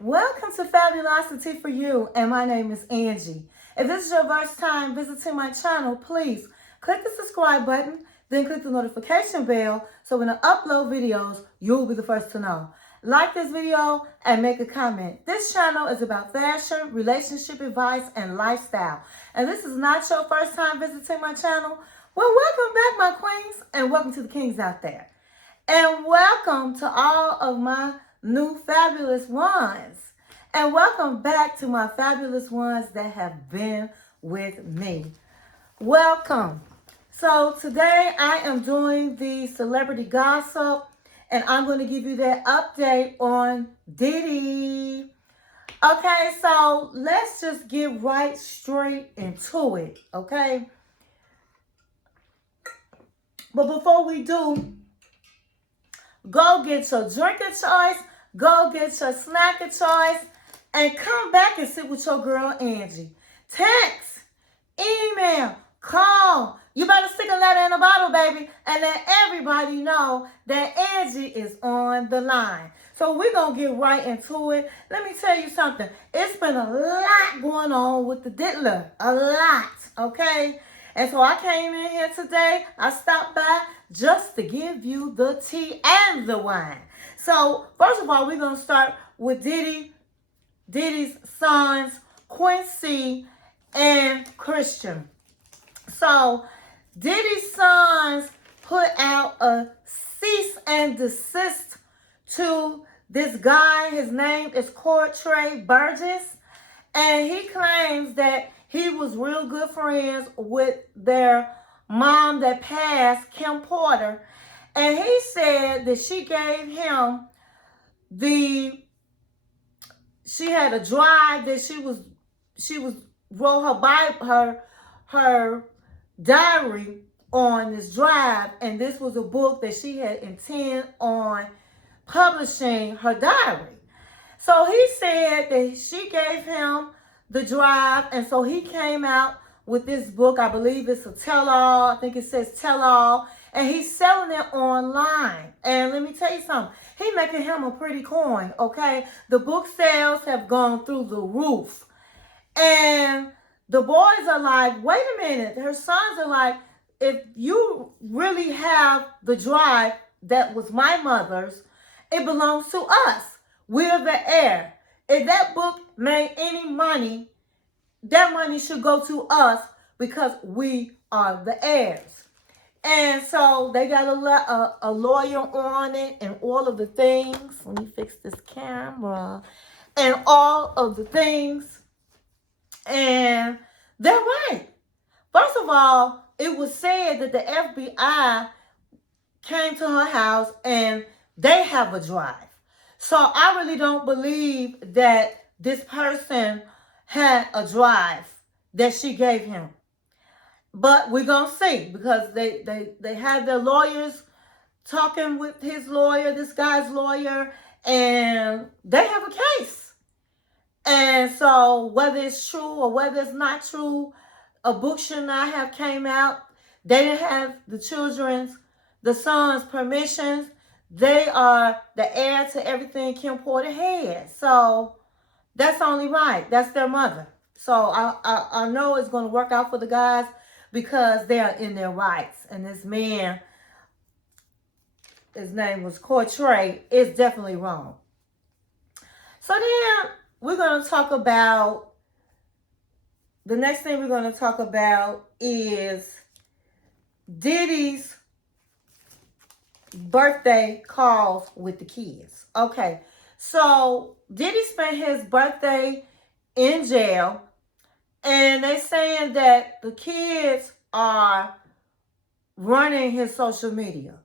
Welcome to Fabulosity For You, and my name is Angie. If this is your first time visiting my channel, please click the subscribe button, then click the notification bell so when I upload videos, you'll be the first to know. Like this video and make a comment. This channel is about fashion, relationship advice, and lifestyle. And this is not your first time visiting my channel. Well, welcome back, my queens, and welcome to the kings out there. And welcome to all of my new fabulous ones. And welcome back to my fabulous ones that have been with me. Welcome. So today I am doing the celebrity gossip, and I'm going to give you that update on Diddy. Okay, so let's just get right straight into it, okay? But before we do, go get your drink of choice, go get your snack of choice, and come back and sit with your girl Angie. Text, email, call. You better stick a letter in a bottle, baby, and let everybody know that Angie is on the line. So we're going to get right into it. Let me tell you something. It's been a lot going on with the Diddler. A lot, okay? And so I came in here today. I stopped by just to give you the tea and the wine. So first of all, we're going to start with Diddy's sons, Quincy and Christian. So Diddy's sons put out a cease and desist to this guy. His name is Corey Burgess. And he claims that he was real good friends with their mom that passed, Kim Porter. And he said that she gave him she had a drive that she wrote her diary on this drive, and this was a book that she had intended on publishing her diary. So he said that she gave him the drive, and so he came out with this book. I believe it's a tell-all. I think it says tell-all, and he's selling it online. And let me tell you something. He's making him a pretty coin, okay? The book sales have gone through the roof. And the boys are like, wait a minute. Her sons are like, if you really have the drive that was my mother's, it belongs to us. We're the heir. If that book made any money, that money should go to us because we are the heirs. And so they got a lawyer on it and all of the things. Let me fix this camera. And all of the things. And they're right. First of all, it was said that the FBI came to her house and they have a drive. So I really don't believe that this person had a drive that she gave him. But we're going to see, because they had their lawyers talking with his lawyer, this guy's lawyer, and they have a case. And so whether it's true or whether it's not true, a book should not have came out. They didn't have the sons' permissions. They are the heir to everything Kim Porter has. So that's only right. That's their mother. So I know it's going to work out for the guys because they are in their rights. And this man, his name was Corey, is definitely wrong. So then we're going to talk about, the next thing we're going to talk about is Diddy's birthday calls with the kids. Okay, so Diddy spent his birthday in jail, and they're saying that the kids are running his social media.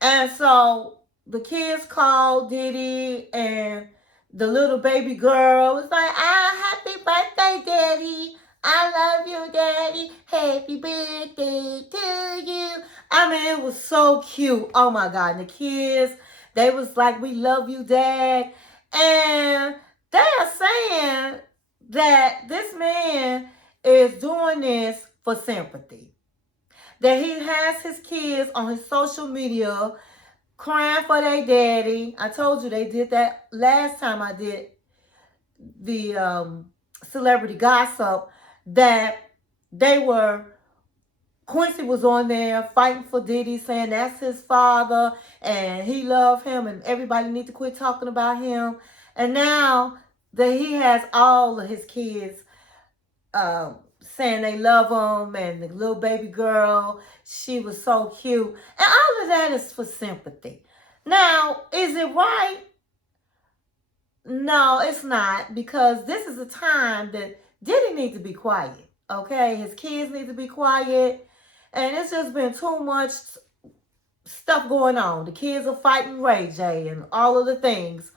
And so the kids called Diddy, and the little baby girl was like, happy birthday, Daddy. I love you, Daddy. Happy birthday to you. I mean, it was so cute. Oh, my God. And the kids, they was like, we love you, Dad. And they are saying that this man is doing this for sympathy. That he has his kids on his social media crying for their daddy. I told you they did that last time I did celebrity gossip that they were, Quincy was on there fighting for Diddy, saying that's his father and he loved him and everybody need to quit talking about him. And now that he has all of his kids saying they love him, and the little baby girl, she was so cute. And all of that is for sympathy. Now, is it right? No, it's not, because this is a time that Diddy needs to be quiet. Okay, his kids need to be quiet, and it's just been too much stuff going on. The kids are fighting Ray J and all of the things,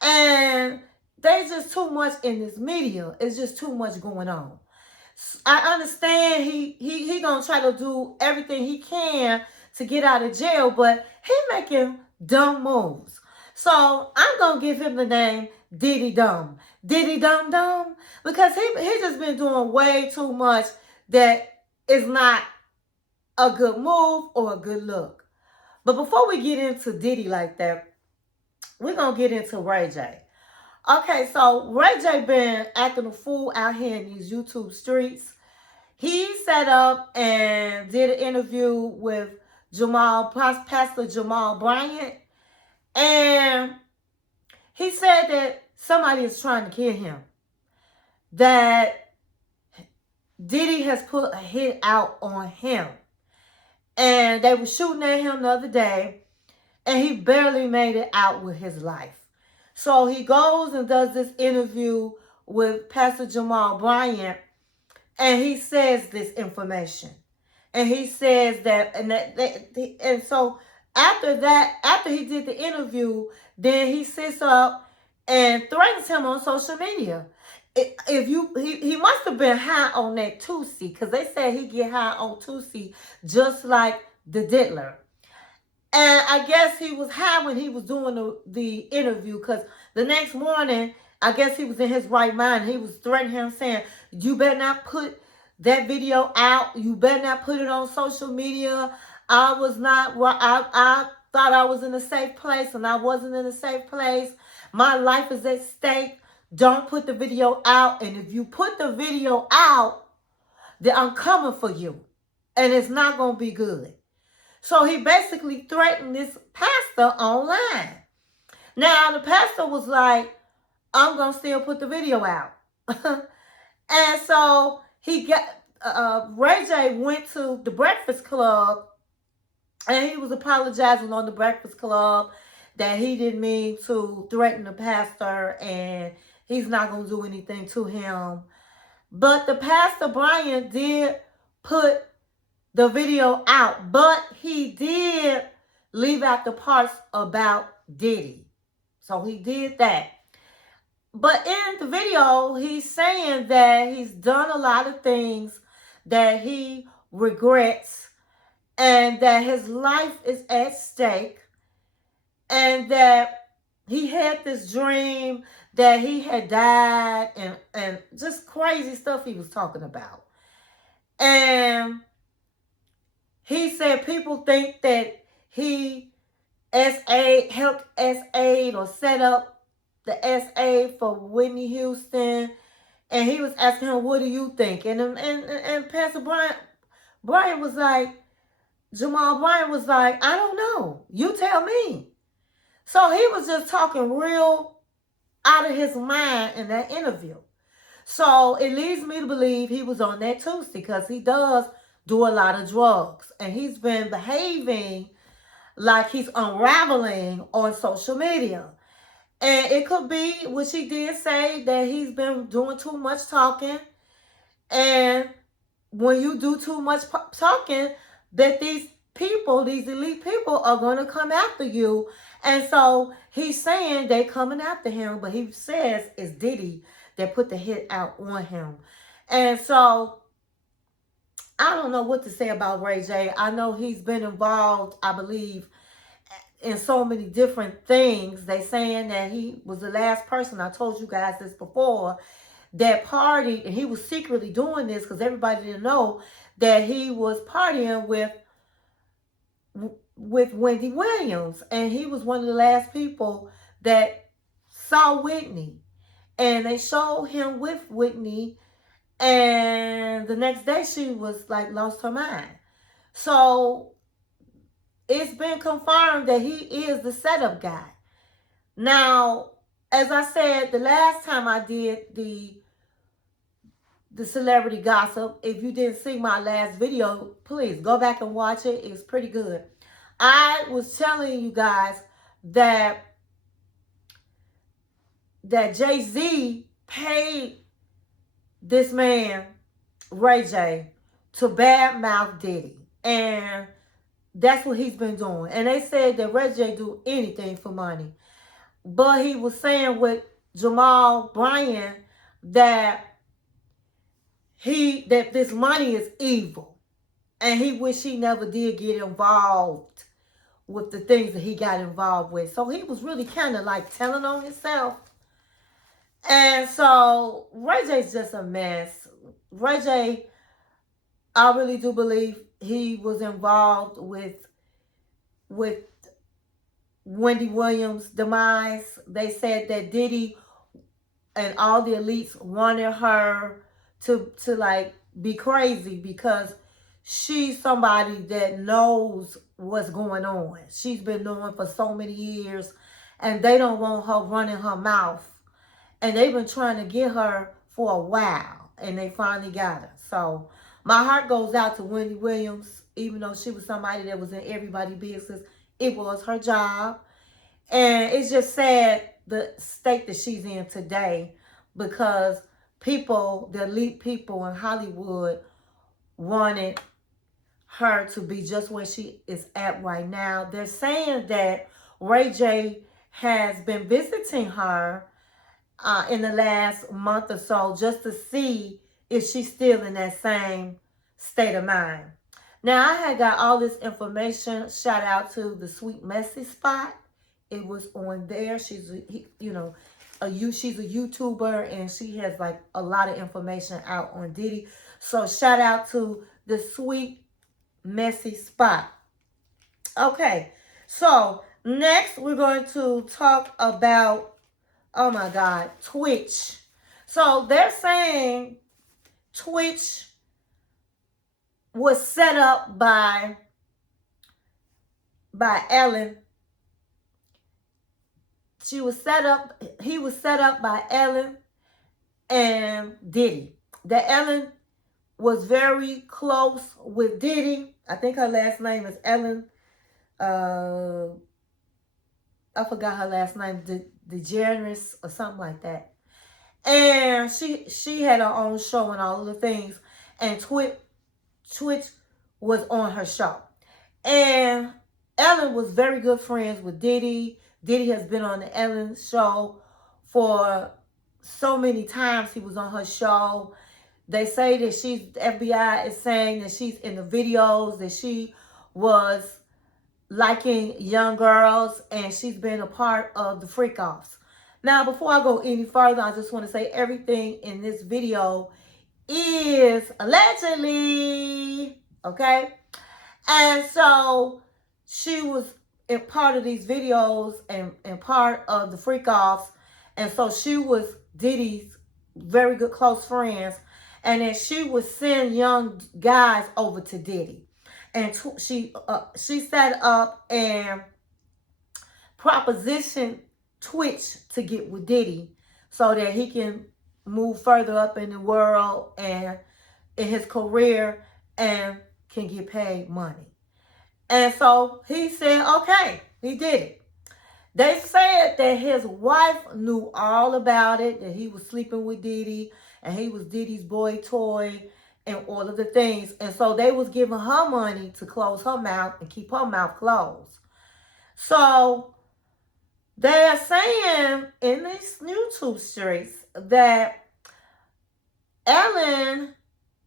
and there's just too much in this media. It's just too much going on. I understand he gonna try to do everything he can to get out of jail, but he making dumb moves. So I'm gonna give him the name Diddy Dumb. Diddy Dumb Dumb. Because he just been doing way too much that is not a good move or a good look. But before we get into Diddy like that, we're gonna get into Ray J. Okay, so Ray J been acting a fool out here in these YouTube streets. He set up and did an interview with Pastor Jamal Bryant, and he said that somebody is trying to kill him. That Diddy has put a hit out on him, and they were shooting at him the other day, and he barely made it out with his life. So he goes and does this interview with Pastor Jamal Bryant, and he says this information. And he says that, and so after that, after he did the interview, then he sits up and threatens him on social media. He must have been high on that Tusi, because they said he get high on Tusi just like the Diddler. And I guess he was high when he was doing the interview, because the next morning, I guess he was in his right mind. He was threatening him, saying, you better not put that video out. You better not put it on social media. I was not, I thought I was in a safe place, and I wasn't in a safe place. My life is at stake. Don't put the video out. And if you put the video out, then I'm coming for you. And it's not going to be good. So he basically threatened this pastor online. Now, the pastor was like, I'm going to still put the video out. And so he got, Ray J went to the Breakfast Club, and he was apologizing on the Breakfast Club that he didn't mean to threaten the pastor, and he's not going to do anything to him. But the Pastor Bryant did put the video out, but he did leave out the parts about Diddy. So he did that. But in the video, he's saying that he's done a lot of things that he regrets, and that his life is at stake, and that he had this dream that he had died, and just crazy stuff he was talking about. And he said people think that he helped S8 or set up the S8 for Whitney Houston. And he was asking him, what do you think? And Pastor Brian was like, Jamal Bryant was like, I don't know. You tell me. So he was just talking real out of his mind in that interview. So it leads me to believe he was on that Tuesday, because he does do a lot of drugs. And he's been behaving like he's unraveling on social media. And it could be, which he did say, that he's been doing too much talking. And when you do too much talking, that these people, these elite people, are going to come after you. And so he's saying they coming after him, but he says it's Diddy that put the hit out on him. And so I don't know what to say about Ray J. I know he's been involved, I believe, in so many different things. They saying that he was the last person, I told you guys this before, that partied, and he was secretly doing this because everybody didn't know that he was partying with Wendy Williams. And he was one of the last people that saw Whitney. And they showed him with Whitney. And the next day she was like lost her mind. So it's been confirmed that he is the setup guy. Now, as I said, the last time I did the celebrity gossip, if you didn't see my last video, please go back and watch it. It's pretty good. I was telling you guys that Jay-Z paid this man, Ray J, to badmouth Diddy. And that's what he's been doing. And they said that Ray J do anything for money. But he was saying with Jamal Bryant that this money is evil. And he wish he never did get involved with the things that he got involved with. So he was really kind of like telling on himself. And so Ray J's just a mess. Ray J, I really do believe he was involved with Wendy Williams' demise. They said that Diddy and all the elites wanted her to like be crazy because she's somebody that knows what's going on. She's been knowing for so many years, and they don't want her running her mouth. And they've been trying to get her for a while, and they finally got her. So my heart goes out to Wendy Williams, even though she was somebody that was in everybody's business. It was her job. And it's just sad the state that she's in today because people, the elite people in Hollywood, wanted her to be just where she is at right now. They're saying that Ray J has been visiting her in the last month or so just to see if she's still in that same state of mind. Now, I had got all this information. Shout out to the Sweet Messy Spot. It was on there. She's a YouTuber, and she has like a lot of information out on Diddy. So shout out to the Sweet Messy Spot. Okay, so next we're going to talk about, oh my God, Twitch. So they're saying Twitch was set up by Ellen. He was set up by Ellen and Diddy. That Ellen was very close with Diddy. I think her last name is Ellen. I forgot her last name, Degeneres or something like that. And she had her own show and all of the things. And Twitch was on her show. And Ellen was very good friends with Diddy. Diddy has been on the Ellen show for so many times. He was on her show. They say that the FBI is saying that she's in the videos, that she was liking young girls, and she's been a part of the freak-offs. Now, before I go any further, I just want to say everything in this video is allegedly, okay? And so she was in part of these videos and part of the freak-offs, and so she was Diddy's very good close friends, and then she would send young guys over to Diddy. And she set up and propositioned Twitch to get with Diddy so that he can move further up in the world and in his career and can get paid money. And so he said, okay, he did it. They said that his wife knew all about it, that he was sleeping with Diddy and he was Diddy's boy toy and all of the things. And so they was giving her money to close her mouth and keep her mouth closed. So they are saying in these YouTube streets that Ellen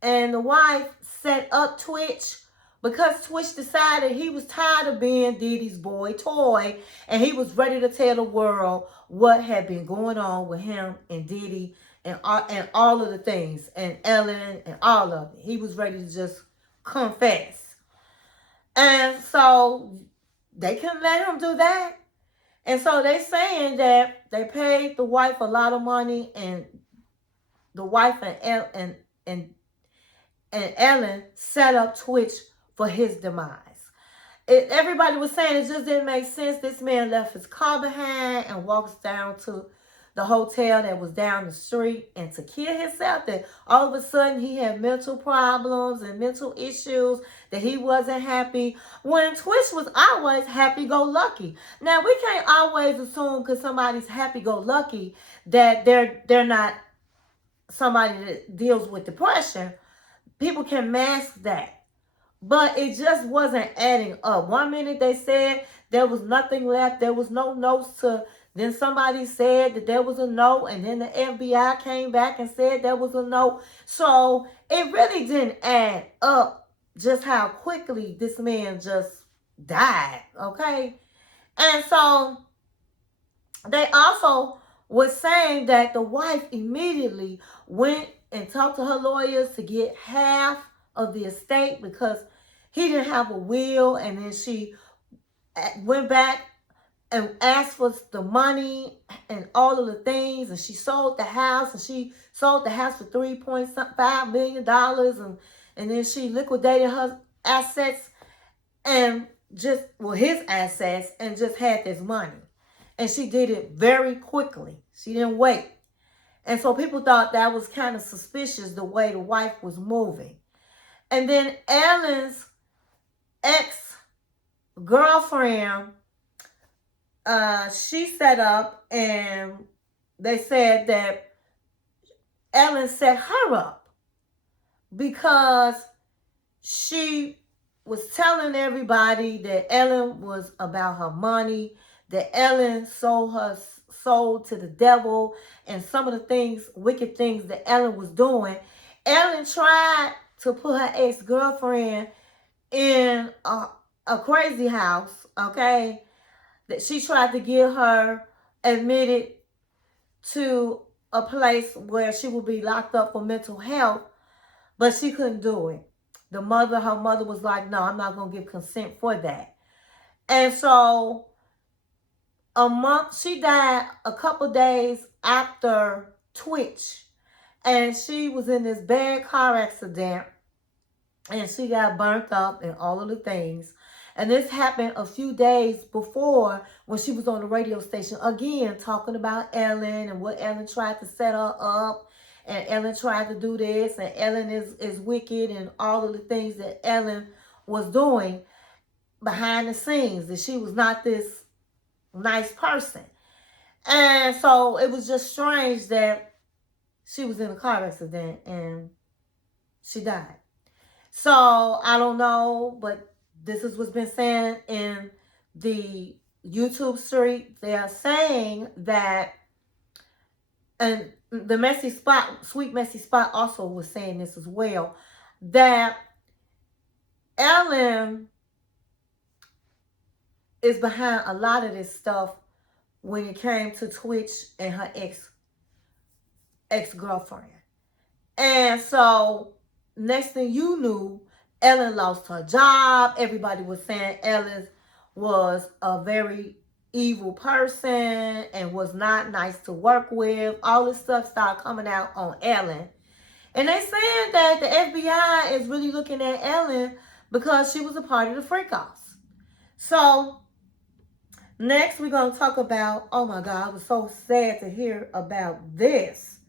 and the wife set up Twitch because Twitch decided he was tired of being Diddy's boy toy, and he was ready to tell the world what had been going on with him and Diddy and all of the things, and Ellen and all of it. He was ready to just confess. And so they couldn't let him do that. And so they saying that they paid the wife a lot of money, and the wife and Ellen set up Twitch for his demise. Everybody was saying it just didn't make sense. This man left his car behind and walks down to the hotel that was down the street, and to kill himself, that all of a sudden he had mental problems and mental issues, that he wasn't happy, when Twitch was always happy-go-lucky. Now, we can't always assume because somebody's happy-go-lucky that they're not somebody that deals with depression. People can mask that. But it just wasn't adding up. 1 minute they said there was nothing left. There was no notes to. Then somebody said that there was a note. And then the FBI came back and said there was a note. So it really didn't add up just how quickly this man just died. Okay. And so they also was saying that the wife immediately went and talked to her lawyers to get half of the estate because he didn't have a will, and then she went back and asked for the money and all of the things, and she sold the house, and she sold the house for $3.5 million, and then she liquidated her assets and his assets, and just had this money. And she did it very quickly. She didn't wait. And so people thought that was kind of suspicious, the way the wife was moving. And then Ellen's ex-girlfriend, she set up, and they said that Ellen set her up because she was telling everybody that Ellen was about her money, that Ellen sold her soul to the devil, and some of the things, wicked things that Ellen was doing. Ellen tried to put her ex-girlfriend in a crazy house, okay? That she tried to get her admitted to a place where she would be locked up for mental health, but she couldn't do it. Her mother was like, no, I'm not going to give consent for that. And so she died a couple days after Twitch, and she was in this bad car accident, and she got burnt up and all of the things. And this happened a few days before, when she was on the radio station again talking about Ellen and what Ellen tried to set her up, and Ellen tried to do this, and Ellen is wicked, and all of the things that Ellen was doing behind the scenes, that she was not this nice person. And so it was just strange that she was in a car accident and she died. So I don't know, but this is what's been said in the YouTube street. They are saying that, and the Messy Spot, Sweet Messy Spot also was saying this as well, that Ellen is behind a lot of this stuff when it came to Twitch and her ex-girlfriend. And so next thing you knew, Ellen lost her job. Everybody was saying Ellen was a very evil person and was not nice to work with. All this stuff started coming out on Ellen. And they saying that the FBI is really looking at Ellen because she was a part of the freak-offs. So next we're going to talk about, oh my God, I was so sad to hear about this,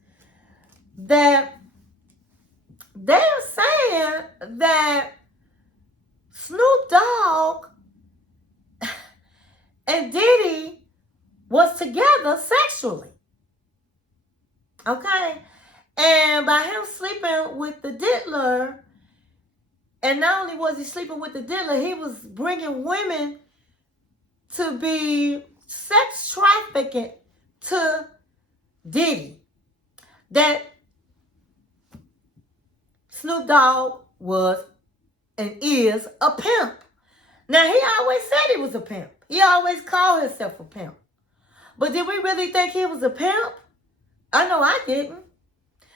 that they're saying that Snoop Dogg and Diddy was together sexually. Okay? And by him sleeping with the diddler, and not only was he sleeping with the diddler, he was bringing women to be sex trafficking to Diddy. That Snoop Dogg was and is a pimp. Now, he always said he was a pimp. He always called himself a pimp. But did we really think he was a pimp? I know I didn't.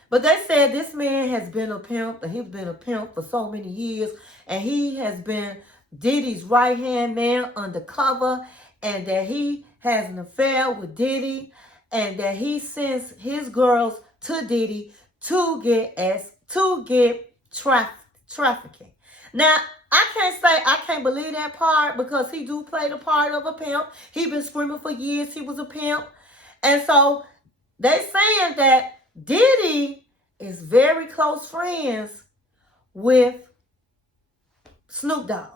But they said this man has been a pimp, and he's been a pimp for so many years, and he has been Diddy's right-hand man undercover, and that he has an affair with Diddy, and that he sends his girls to Diddy to get trafficking. Now, I can't believe that part, because he do play the part of a pimp. He been screaming for years he was a pimp. And so they saying that Diddy is very close friends with Snoop Dogg.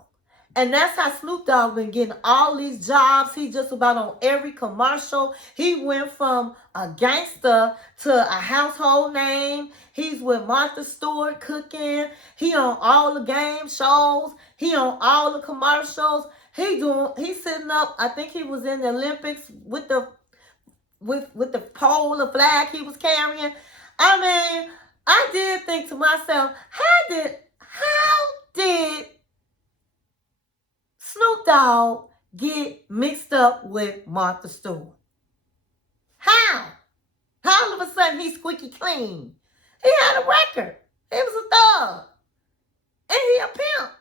And that's how Snoop Dogg been getting all these jobs. He just about on every commercial. He went from a gangster to a household name. He's with Martha Stewart cooking. He on all the game shows. He on all the commercials. He's sitting up. I think he was in the Olympics with the pole, the flag he was carrying. I mean, I did think to myself, how did Snoop Dogg get mixed up with Martha Stewart? How? How all of a sudden he's squeaky clean? He had a record. He was a thug. And he a pimp.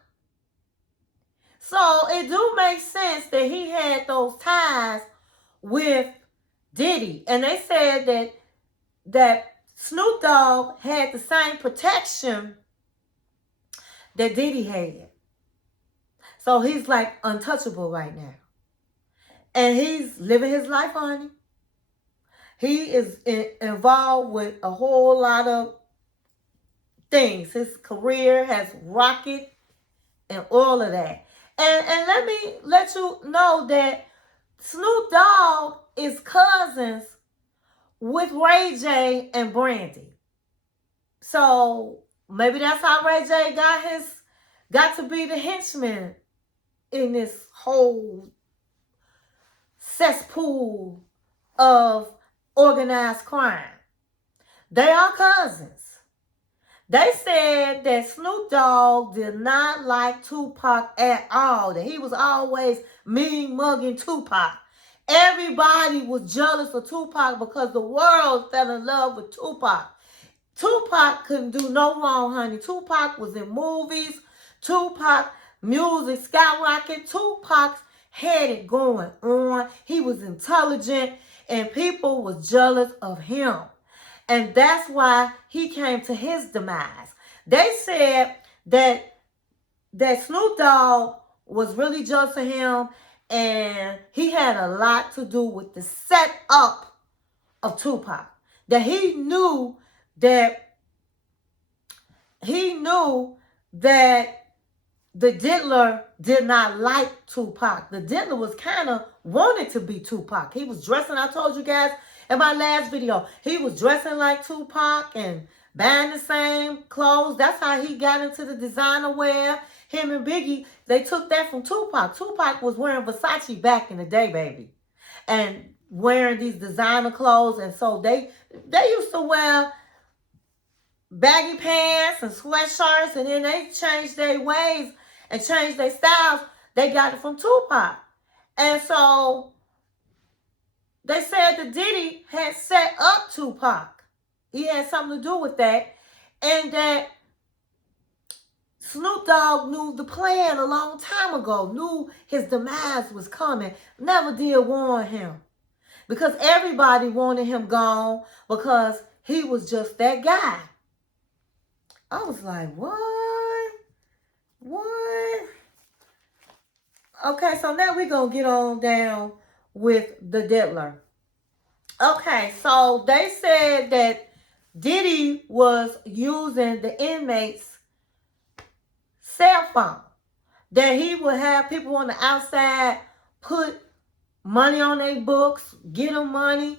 So it do make sense that he had those ties with Diddy. And they said that Snoop Dogg had the same protection that Diddy had. So he's like untouchable right now. And he's living his life, honey. He is involved with a whole lot of things. His career has rocketed and all of that. And let me let you know that Snoop Dogg is cousins with Ray J and Brandy. So maybe that's how Ray J got to be the henchman in this whole cesspool of organized crime. They are cousins. They said that Snoop Dogg did not like Tupac at all, that he was always mean-mugging Tupac. Everybody was jealous of Tupac because the world fell in love with Tupac. Tupac couldn't do no wrong, honey. Tupac was in movies. Tupac music skyrocketed. Tupac had it going on. He was intelligent, and people was jealous of him. And that's why he came to his demise. They said that Snoop Dogg was really jealous of him, and he had a lot to do with the setup of Tupac. That he knew that the diddler did not like Tupac. The diddler was kind of wanted to be Tupac. He was dressing, I told you guys in my last video, he was dressing like Tupac and buying the same clothes. That's how he got into the designer wear. Him and Biggie, they took that from Tupac. Tupac was wearing Versace back in the day, baby. And wearing these designer clothes. And so they used to wear baggy pants and sweatshirts, and then they changed their ways and changed their styles. They got it from Tupac. And so they said that Diddy had set up Tupac. He had something to do with that. And that Snoop Dogg knew the plan a long time ago, knew his demise was coming, never did warn him. Because everybody wanted him gone because he was just that guy. I was like, what? What? Okay, so now we're going to get on down with the diddler. Okay, so they said that Diddy was using the inmates' cell phone. That he would have people on the outside put money on their books, get them money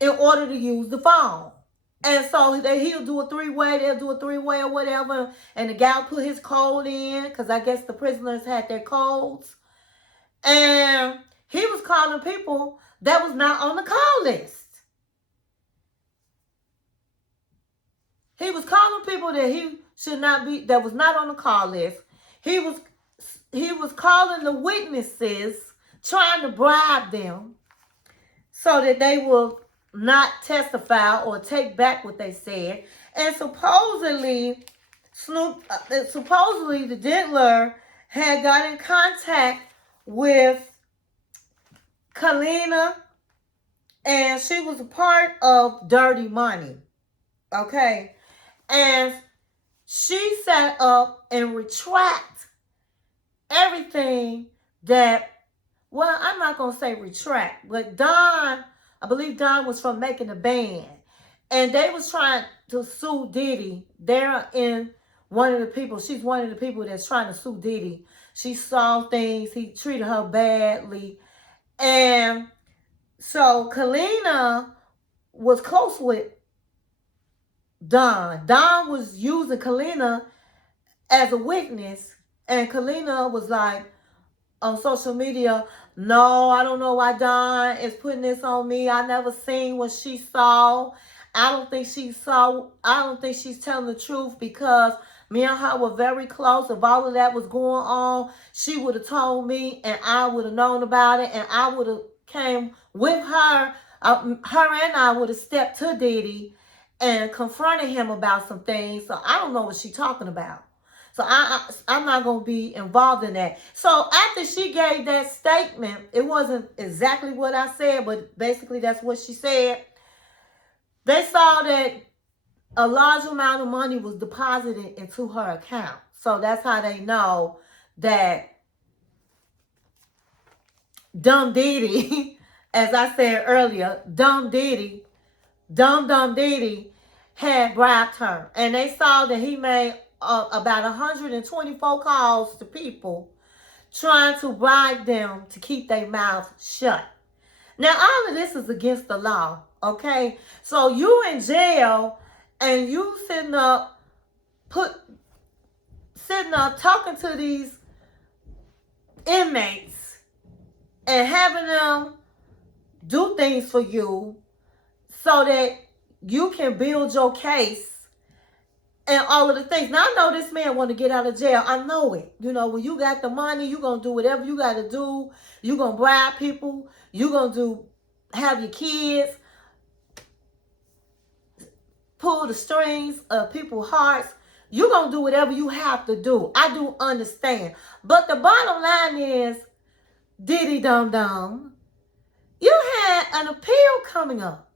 in order to use the phone. And so he'll do a three-way, they'll do a three-way or whatever, and the guy will put his code in, because I guess the prisoners had their codes. And he was calling people that was not on the call list. He was calling people that he should not be, that was not on the call list. He was calling the witnesses, trying to bribe them so that they will not testify or take back what they said. And supposedly the diddler had got in contact with Kalina, and she was a part of Dirty Money. Okay. And she sat up and retract everything that, well, I'm not going to say retract, but Don, I believe Don was from Making a Band. And they was trying to sue Diddy. They're in one of the people, she's one of the people that's trying to sue Diddy. She saw things, he treated her badly. And so Kalina was close with Don. Don was using Kalina as a witness. And Kalina was like, on social media, no, I don't know why Dawn is putting this on me. I never seen what she saw. I don't think she's telling the truth, because me and her were very close. If all of that was going on, she would have told me and I would have known about it, and I would have came with her. Her and I would have stepped to Diddy and confronted him about some things. So I don't know what she's talking about. So I'm not going to be involved in that. So after she gave that statement, it wasn't exactly what I said, but basically that's what she said. They saw that a large amount of money was deposited into her account. So that's how they know that Dumb Diddy, as I said earlier, Dumb Diddy had bribed her. And they saw that he made about 124 calls to people trying to bribe them to keep their mouths shut. Now, all of this is against the law, okay? So you in jail and you sitting up talking to these inmates and having them do things for you so that you can build your case and all of the things. Now, I know this man want to get out of jail. I know it. You know, when you got the money, you're going to do whatever you got to do. You're going to bribe people. You're going to have your kids pull the strings of people's hearts. You're going to do whatever you have to do. I do understand. But the bottom line is, Diddy Dum Dum, you had an appeal coming up.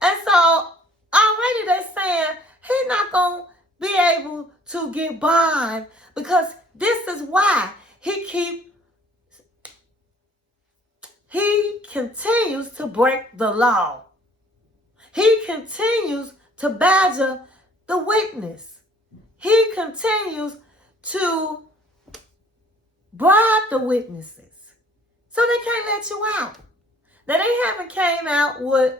And so already they're saying he's not going to be able to get bond, because this is why he continues to break the law. He continues to badger the witness. He continues to bribe the witnesses so they can't let you out. Now, they haven't came out with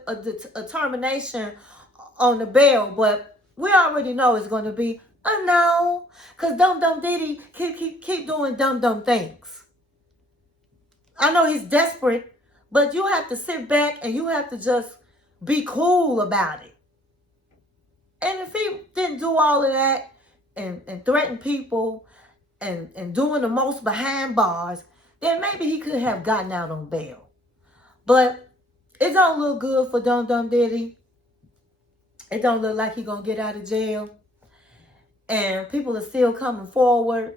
a termination on the bail, but we already know it's going to be a no, because Dumb Diddy keep doing dumb things. I know he's desperate, but you have to sit back and you have to just be cool about it. And if he didn't do all of that and threaten people and doing the most behind bars, then maybe he could have gotten out on bail. But it don't look good for Dumb Diddy. It don't look like he's going to get out of jail. And people are still coming forward.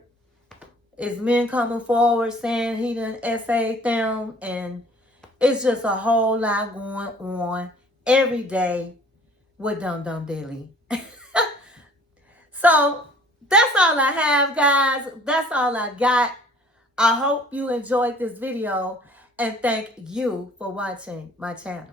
It's men coming forward saying he done essayed them. And it's just a whole lot going on every day with Dumb Diddy. So that's all I have, guys. That's all I got. I hope you enjoyed this video. And thank you for watching my channel.